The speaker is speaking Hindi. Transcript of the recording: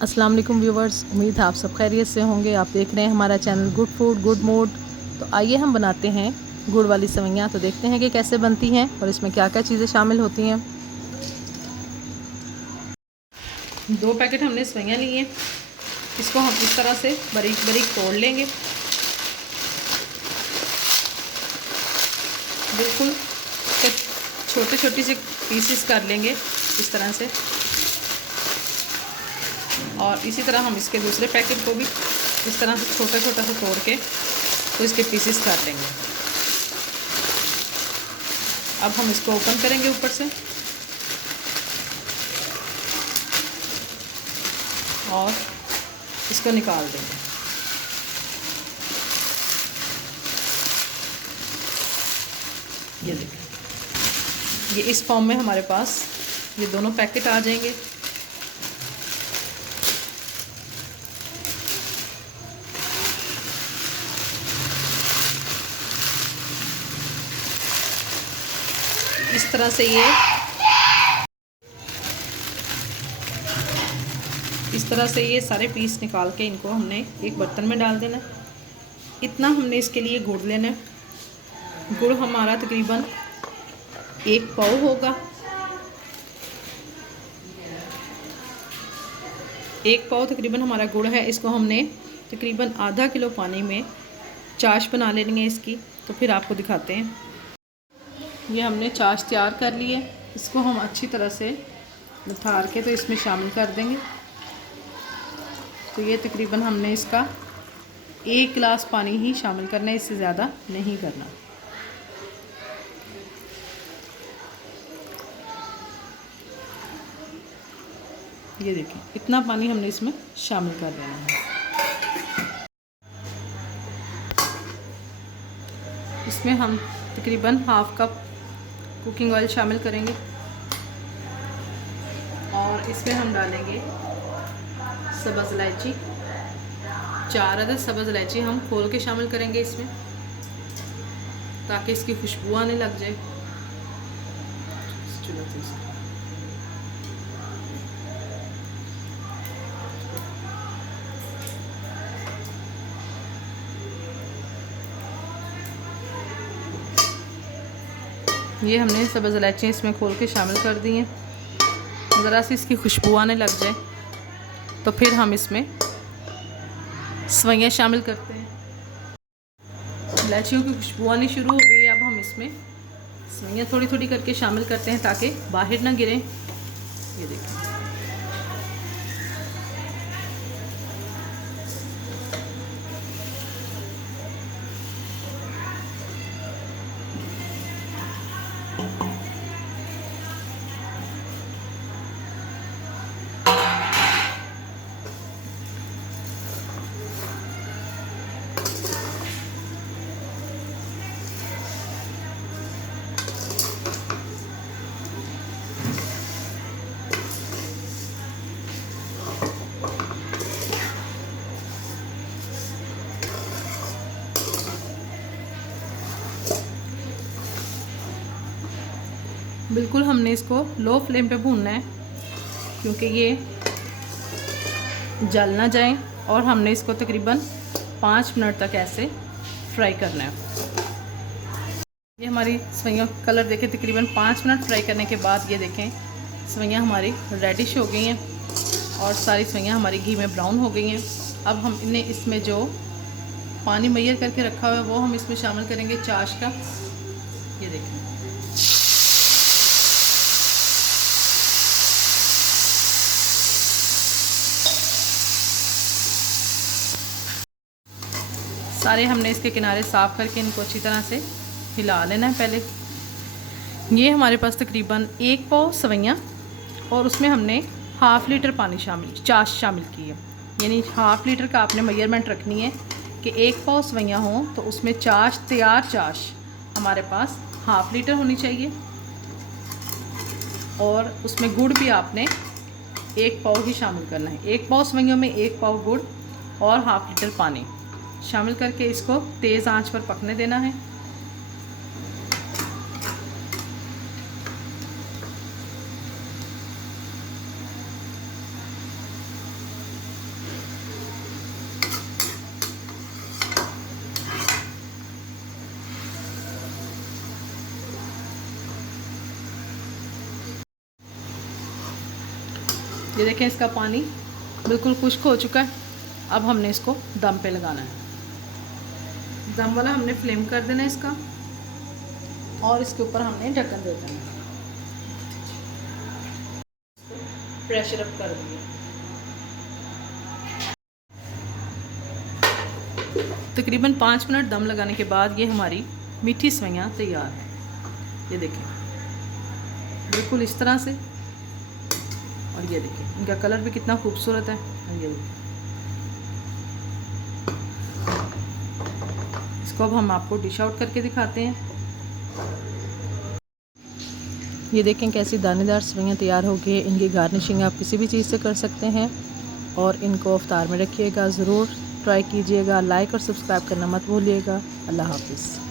अस्सलाम वालेकुम व्यूवर्स, उम्मीद है आप सब खैरियत से होंगे। आप देख रहे हैं हमारा channel good food good mood. तो आइए हम बनाते हैं गुड़ वाली सेवइयाँ। तो देखते हैं कि कैसे बनती हैं और इसमें क्या क्या चीज़ें शामिल होती हैं। 2 पैकेट हमने सेवइयाँ ली हैं। इसको हम इस तरह से बारीक बारीक तोड़ लेंगे, बिल्कुल छोटे छोटे से पीसेस कर लेंगे इस तरह से। और इसी तरह हम इसके दूसरे पैकेट को भी इस तरह से छोटा छोटा सा तोड़ के तो इसके पीसेस कर लेंगे। अब हम इसको ओपन करेंगे ऊपर से और इसको निकाल देंगे। ये देखिए, ये इस फॉर्म में हमारे पास ये दोनों पैकेट आ जाएंगे। इस तरह से ये सारे पीस निकाल के इनको हमने एक बर्तन में डाल देना है। इतना हमने इसके लिए गुड़ लेना है। गुड़ हमारा तकरीबन 1 पाव होगा। 1 पाव तकरीबन हमारा गुड़ है। इसको हमने तकरीबन आधा किलो पानी में चाश बना लेनी है इसकी। तो फिर आपको दिखाते हैं। ये हमने चाश तैयार कर ली है। इसको हम अच्छी तरह से निथार के तो इसमें शामिल कर देंगे। तो ये तकरीबन हमने इसका 1 गिलास पानी ही शामिल करना है, इससे ज़्यादा नहीं करना। ये देखिए, इतना पानी हमने इसमें शामिल कर देना है। इसमें हम तकरीबन ½ कप कुकिंग ऑयल शामिल करेंगे और इसमें हम डालेंगे सब्ज़ इलायची। 4 अदद सब्ज़ इलायची हम खोल के शामिल करेंगे इसमें, ताकि इसकी खुशबू आने लग जाए। ये हमने सब्ज़ इलायची इसमें खोल के शामिल कर दी हैं। ज़रा सी इसकी खुशबू आने लग जाए तो फिर हम इसमें सेवइयाँ शामिल करते हैं। इलायचियों की खुशबू आनी शुरू हो गई है। अब हम इसमें सेवइयाँ थोड़ी थोड़ी करके शामिल करते हैं ताकि बाहर ना गिरें। ये देखिए, बिल्कुल हमने इसको लो फ्लेम पे भूनना है, क्योंकि ये जल ना जाए। और हमने इसको तकरीबन 5 मिनट तक ऐसे फ्राई करना है। ये हमारी सेवइयाँ कलर देखें, तकरीबन 5 मिनट फ्राई करने के बाद ये देखें सेवइयाँ हमारी रेडिश हो गई हैं और सारी सेवइयाँ हमारी घी में ब्राउन हो गई हैं। अब हम इन्हें इसमें जो पानी मैयर करके रखा हुआ है वो हम इसमें शामिल करेंगे चाश का। ये देखें, सारे हमने इसके किनारे साफ़ करके इनको अच्छी तरह से हिला लेना है पहले। ये हमारे पास तकरीबन 1 पाव सेवइयाँ और उसमें हमने ½ लीटर पानी चाश शामिल की है। यानी ½ लीटर का आपने मेजरमेंट रखनी है कि 1 पाव सेवइयाँ हों तो उसमें तैयार चाश हमारे पास ½ लीटर होनी चाहिए। और उसमें गुड़ भी आपने 1 पाव ही शामिल करना है। 1 पाव सेवइयों में 1 पाव गुड़ और ½ लीटर पानी शामिल करके इसको तेज़ आंच पर पकने देना है। ये देखें इसका पानी बिल्कुल खुश्क हो चुका है। अब हमने इसको दम पे लगाना है। दम वाला हमने फ्लेम कर देना है इसका, और इसके ऊपर हमने ढक्कन दे देना है। प्रेशर अप कर दिया। तकरीबन 5 मिनट दम लगाने के बाद ये हमारी मीठी सेवइयाँ तैयार हैं। ये देखें बिल्कुल इस तरह से, और ये देखें इनका कलर भी कितना खूबसूरत है। ये देखें, इसको अब हम आपको डिश आउट करके दिखाते हैं। ये देखें कैसी दानेदार सेवइयाँ तैयार हो गई। इनकी गार्निशिंग आप किसी भी चीज़ से कर सकते हैं, और इनको इफ्तार में रखिएगा। ज़रूर ट्राई कीजिएगा। लाइक और सब्सक्राइब करना मत भूलिएगा। अल्लाह हाफ़िज़।